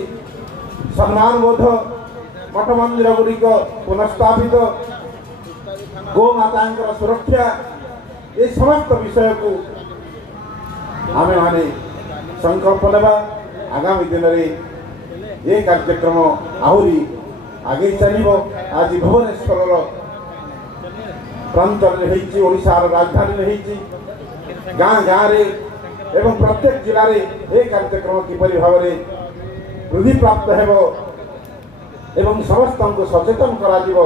ସମ୍ମାନବୋଧ, ମଠ ମନ୍ଦିର ଗୁଡ଼ିକ ପୁନଃସ୍ଥାପିତ, ଗୋମାତାଙ୍କର ସୁରକ୍ଷା, ଏ ସମସ୍ତ ବିଷୟକୁ ଆମେମାନେ ସଂକଳ୍ପ ନେବା। ଆଗାମୀ ଦିନରେ ଏ କାର୍ଯ୍ୟକ୍ରମ ଆହୁରି ଆଗେଇ ଚାଲିବ। ଆଜି ଭୁବନେଶ୍ୱରର ପ୍ରାନ୍ତରେ ହେଇଛି, ଓଡ଼ିଶାର ରାଜଧାନୀରେ ହେଇଛି, ଗାଁ ଗାଁରେ ଏବଂ ପ୍ରତ୍ୟେକ ଜିଲ୍ଲାରେ ଏ କାର୍ଯ୍ୟକ୍ରମ କିପରି ଭାବରେ ବୃଦ୍ଧିପ୍ରାପ୍ତ ହେବ ଏବଂ ସମସ୍ତଙ୍କୁ ସଚେତନ କରାଯିବ,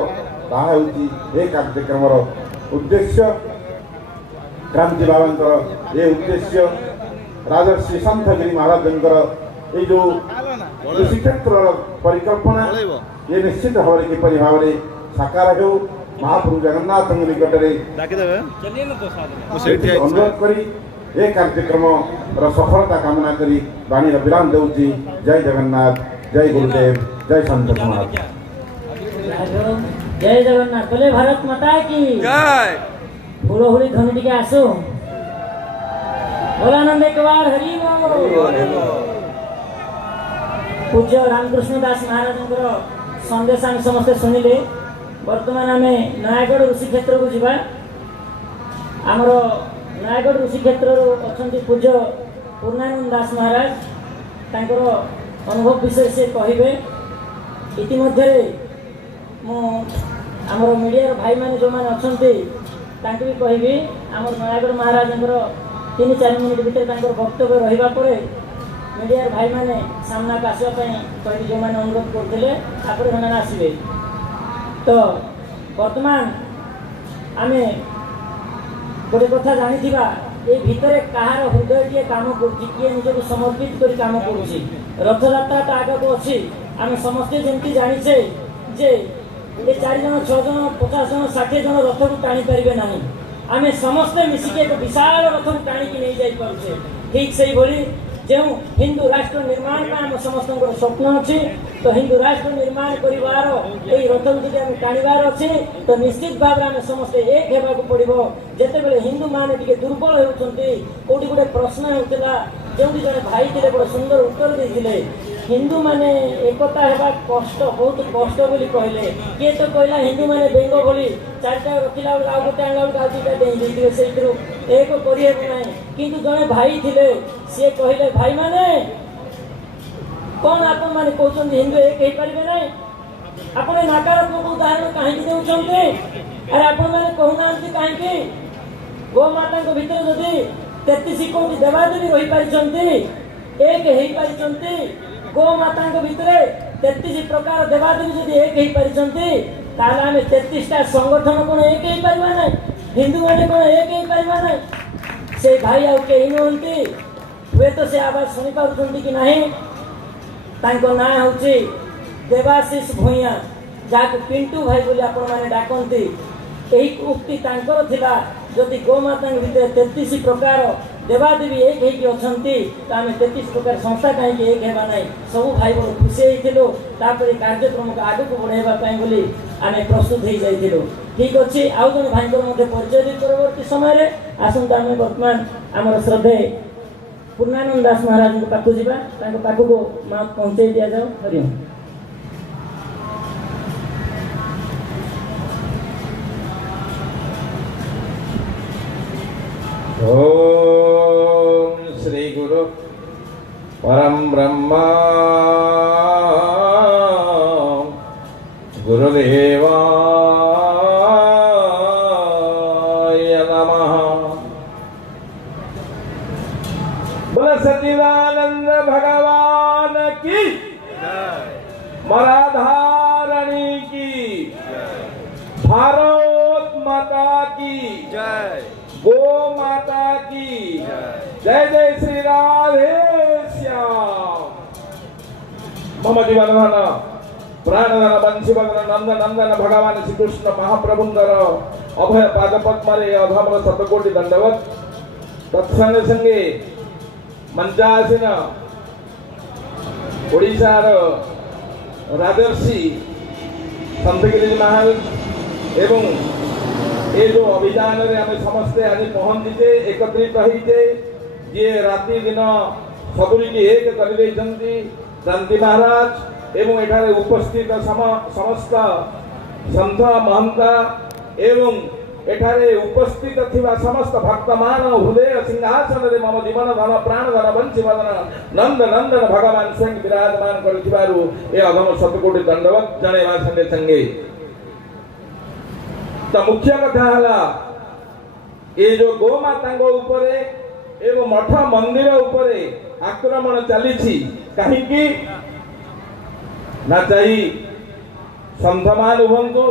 ତାହା ହେଉଛି ଏ କାର୍ଯ୍ୟକ୍ରମର ଉଦ୍ଦେଶ୍ୟ। କ୍ରାନ୍ତି ବାବାଙ୍କର ଏ ଉଦ୍ଦେଶ୍ୟ, ରାଜର୍ଷି ସନ୍ଥଗିରି ମହାରାଜଙ୍କର এই ଯେଉଁ ଶ୍ରୀକ୍ଷେତ୍ରର ପରିକଳ୍ପନା, ଏ ନିଶ୍ଚିତ ଭାବରେ କିପରି ଭାବରେ ସାକାର ହେଉ ମହାପ୍ରଭୁ ଜଗନ୍ନାଥଙ୍କ ନିକଟରେ ଅନୁରୋଧ କରି ଏ କାର୍ଯ୍ୟକ୍ରମର ସଫଳତା କାମନା କରି ବାଣୀର ବିରାମ ଦେଉଛି। ଜୟ ଜଗନ୍ନାଥ, ଜୟ ଗୁରୁଦେବ, ଜୟ ସନ୍ଥ ସମାଜ। जय जगन्नाथ। बोले भारत माता की जय। हुड़हुड़ी ध्वनि टिके आसो। भोलानंद एक बार हरि बोल। पूज्य रामकृष्ण दास महाराज संदेश आम समस्ते शुणिले। बर्तमान आम नयागढ़ ऋषि क्षेत्र को जीवा। आमर नयागढ़ ऋषि क्षेत्र अच्छा पूज्य पूर्णानंद दास महाराज तांकर अनुभव विषय से कहे। इतिमध्य आमर मीडिया भाई मैंने जो मैंने अच्छा भी कहबी आम नयागढ़ महाराज 3-4 मिनिट भितर वक्तव्य रहा मीडिया भाई मैंने सामना को आसवाई कह जो मैंने अनुरोध करते से आसवे। तो बर्तमान आम गोटे कथा जानी ये भितर कहार हृदय किए काम किए निजक समर्पित कर काम करुच्ची। रथयात्रा तो आगे को अच्छी आम समस्ते जमी जाचे जे ये 4 जन 6 जन 50 जन 60 जन रथ को टाणी पारे ना। आम समस्ते मिसिक एक विशाल रथ को टाणिकी नहीं जाई पारुछे। ठीक से ही जो हिंदू राष्ट्र निर्माण का आम समस्त स्वप्न अच्छी तो हिंदू राष्ट्र निर्माण करार यही रथ को जब टाणीबार अच्छे तो निश्चित भाव में आम समस्ते एक होगा पड़ो। जिते बड़े हिंदू मैंने टी दुर्बल होती कौटी गोटे प्रश्न होता जो जड़े भाई थे बड़े सुंदर उत्तर देते हिंदू माने एकता होगा कष्ट बहुत कष्ट बोली कहले किए तो कहला हिंदू माने बेंग बोली 4टा रखिला आ गोटे आनला आ 2टा डेई देथिबे सेइतरो एक करिए नाही किंतु जने भाई थिले से कहले भाई माने कौन आपन माने कहउछन हिंदू एक हे परिबे नाही आपण नकारात्मक उदाहरण काहे देउछन्ते अरे आपण माने कहउनांती काहे कि गो माता को भीतर जदी 33 कोटी देवादेवी रही पारिछन्ते एक हेई पारिछन्ते गो माता भितर 33 प्रकार देवादेवी जब एक हो पारिछन्ते ताले आमे 33टा संगठन कोन एक हो पारिबा नै हिंदू माने कोन एक हो पारिबा नै से भाई आ के नहंती वे तो से आवाज सुनि पाउछन्ती कि नाही तांको ना होची देवाशीष भुइया जाक पिंटू भाई बोली आपण माने डाकंती एही उक्ति तांकर थिला जदि गो माता भितर 33 प्रकार देवादेवी एक होगी अच्छा तो आम 33 प्रकार संस्था कहीं एक होगा ना सब भाई बहन खुशी होते कार्यक्रम को आग को बढ़ाई बोली आम प्रस्तुत हो जाइलु। ठीक अच्छे आउ जन भाई परिचय दी परवर्ती समय आसत आम बर्तमान आम श्रद्धे पूर्णानंद दास महाराज पाखु जावा पाखक माउथ पहुँचे दि जाओ। हरिओम। ओम श्री गुरु परम ब्रह्मा गुरुदेवाय नमः। बोले सच्चिदानंद भगवान की मराधारणी की भारत माता की जय। गो माता की जय जय श्री राधे श्याम। मम जीवनधन प्राणधन बंशीवदन नंद नंदन भगवान श्रीकृष्ण महाप्रभुंकर अभय पाद पद्मरे अधमर शतकोटि दंडवत। तत्संगे संगे मंचासीन ओडिशार राजर्षि संतगिरी महाराज एवं ये जो अभियान रे आम समस्ते आज पहुंचीचे एकत्रित होइचे जे राति दिन सबुरी एक कर क्रांति महाराज एवं एठारे उपस्थित समस्त संत महंत एवं एठारे उपस्थित थिबा समस्त भक्तमान हृदय सिंहासन रे मम जीवन धन प्राण धन बंशी वदन नंद नंदन भगवान स्वयं विराजमान करिथिबारु ए अगम शतकोटि दंडवत जणेवा संगे संगे। तो मुख्य कथा हला ये जो गो माता उपरे एवं मठ मंदिर उपरे आक्रमण चली कहीं ना चाहिए संत मान हूँ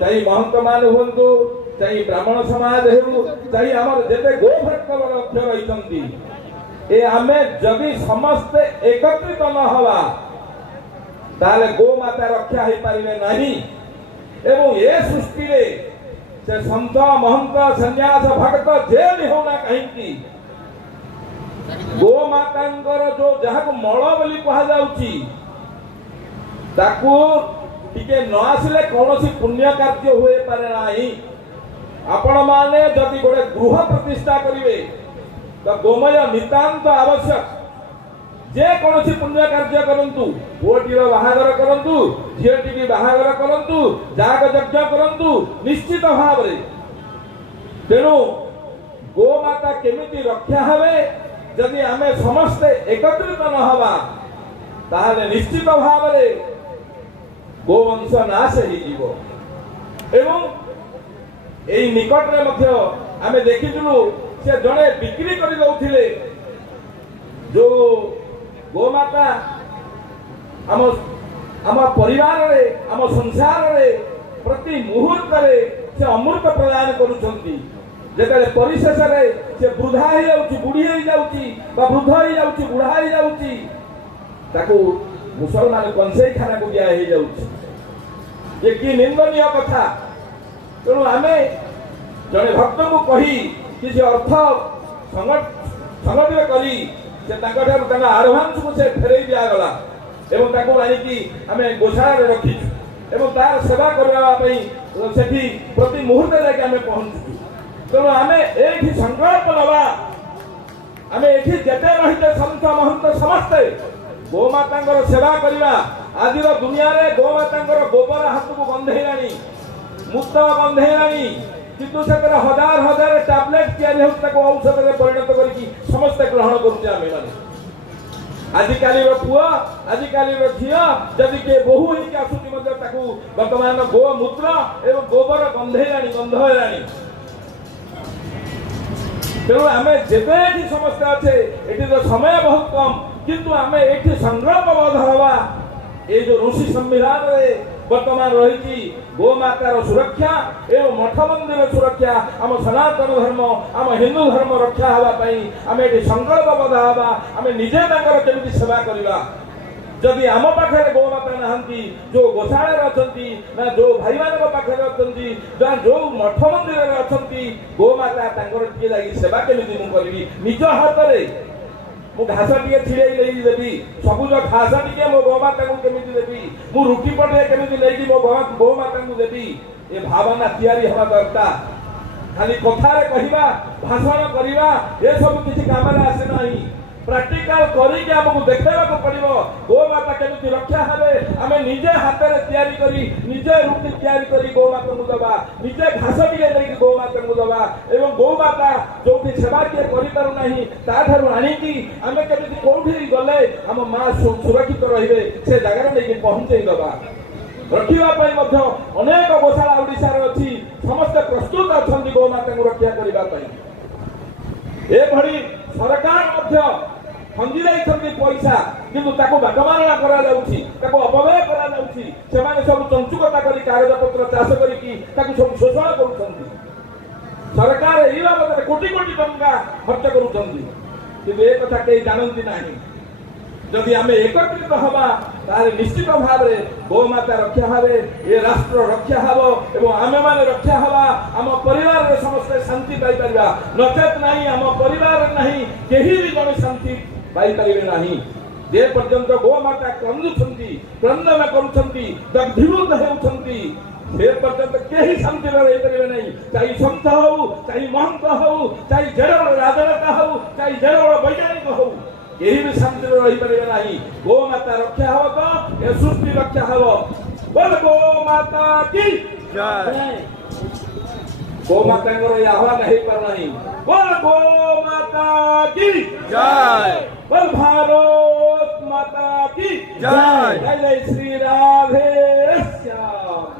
चाहिए महंत मान हूँ चाहिए ब्राह्मण समाज हो चाहिए आमर जेते गो भक्त लक्ष्य रही आमे जदि समस्ते एकत्रित न हवा ताले गो माता रक्षा हो पारे नहीं एवं ये सृष्टि रे से संत महंत सन्यास भक्त जे भी होना कहीं गो माता जो जहाँ मल बोली कहुची ताकू टिके न आसिले कौन सी पुण्य कार्य हुए पारे नहीं। आपण माने जदि गोटे गृह प्रतिष्ठा करिवे तो गोमय नितांत आवश्यक। जे कौन सी पुण्य कार्य करंतु पुओटीर बाहागर करंतु झीटी बाहागर करंतु जाग यज्ञ करंतु निश्चित भाव रे तेणु गो माता केमिति रक्षा हवे जदि आमे समस्ते एकत्रित न हवा ताहले निश्चित भाव रे गोवंश नाश ही जीवो। एवं एई निकट रे मध्य आमे देखिथिलु से जणे बिक्री करि दउथिले जो गोमाता आम आम परिवार रे आम संसार रे प्रति मुहूर्त रे से अमृत प्रदान करूछंती जेतले परिशेष रे से वृद्धा ही जाउची बुढ़ी ही जाउची बा वृद्ध ही जाउची बुढ़ा ही जाउची ताकू मुसलमान कंसेई खाना को दिया ही जाउची ये कि निंदनीय कथा। तेणु आमे जने भक्त को कही किसी अर्थ संगठन करी से आडभांस को से फेरई दिया गला एवं ताको आनिकी आमे गोशाला रे रखिछु एवं तार सेवा करबा पई सेठी प्रति मुहूर्त जाके आमे पहुंचु। तेणु आमे एठी संकल्प नवा आमे एठी जेते रहिते संत महंत समस्ते गोमातांगर सेवा करवा। आज दुनिया रे गोमातांगर गोबर हाथ को गंधेलानी मुक्त गंधेलानी किंतु से हजार हजार टैबलेट तैयारी हो औषध में परिणत करके समस्ते ग्रहण करुचे आमे माने। आजिकाली पुआ आजिकाली झील जदि किए बोहू होइके आसुची मध्य ताकू वर्तमान गोमूत्र एवं गोबर गंधेलानी गंध हेलानी। तेणु आमे जेबे एठी समस्या अच्छे एठी तो समय बहुत कम किंतु आमे एठी संग्रामबद्ध हवा। ये जो ऋषि संविधान रे वर्तमान रही गोमातार सुरक्षा एवं मठ मंदिर सुरक्षा आम सनातन धर्म आम हिंदू धर्म रक्षा हवा आम ये संकल्पबद्ध हवा आम निजे केमी सेवा करवा। जदि आम पाखे गोमाता नहांती जो गोशाला अच्छी ना जो भाई मान पाखे अच्छी ना जो मठ मंदिर अच्छी गोमाता टे लगी सेवा केमी मुझे निज हाथ में मु घास टे छिड़े देवी सबुज घास टे मो गोमाता को केमी देवी मु रुटी पटे केमी लेकिन मो गोमाता को देवी ये भावना तैयारी हवा दरकार। खाली कथारे कहवा भाषण करवा ये सब किसी काम आसे नहीं प्रैक्टिकल करी हमको देखा पड़ो गोमाता केमी रक्षा हे आम निजे हाथ में तैयारी करी निजे रुटी तैयारी करी गोमाता को दबा निजे घास टे लेकिन गोमाता को दबा एवं गोमाता जो सेवा किए कर आणिकी आम केमी कौटी गले आम माँ सुरक्षित रे से जगार नहीं पहुंचे दबा रखापी अनेक गोशाला ओडिशार अच्छी समस्त प्रस्तुत अच्छा गोमाता को रक्षा करने एभली सरकार खंजी पैसा किंतु बाटमारणा कर अपव्यय कर सब चंचुकता कर कागज पत्र चाष कर सब शोषण कर सरकार एई बाबद कोटी कोटी टंका खर्च करूछंती कि ए कथा के जानंती नाही जदि आमे एकत्रित हवा तारे निश्चित भाव में गोमाता रक्षा हवे ए राष्ट्र रक्षा हबो एवं आमे माने रक्षा हवा आम परिवार रे समस्त शांति पाई परिबा नचेत नाही आम परिवार नाही केही भी जन शांति पाई परिबे नाही जे पर्यंत गोमाता क्रंदुछंती क्रंदन करूछंती दग्धीभूत हेउछंती से पर्यंत केही शांति रही परिबे नहीं चाहे संत हो चाहे महंत हो चाहे जड़ राजनेता हो चाहे जड़ वैज्ञानिक हो यही भी शांति रही परिबे नहीं गोमाता रक्षा हव तो ए सृष्टि रक्षा हव बोल गोमाता की जय गोमाता को ये आह्वान है पर नहीं बोल गोमाता की जय बोल भारत माता की जय जय जय श्री राधे श्याम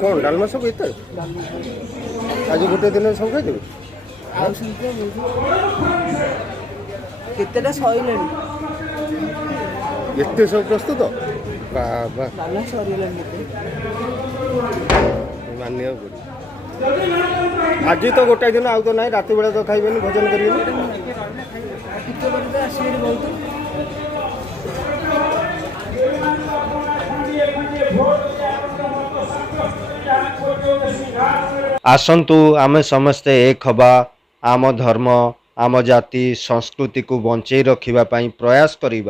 कौन डालमा सब इतना आज गोटे दिन सब खाई देवे केतेटा सइलेन एते सब प्रस्तुत बाबा डाला सरिलेन मानिया आज तो गोटाए दिन आउ तो ना रात बेला तो खाइबेनि भोजन करिबेनि किते बंदे आसीबे बहुत आसंतु आमे समस्ते एक हवा आम धर्म आम जाति संस्कृति को बंचई रखिबा पई प्रयास करिबा।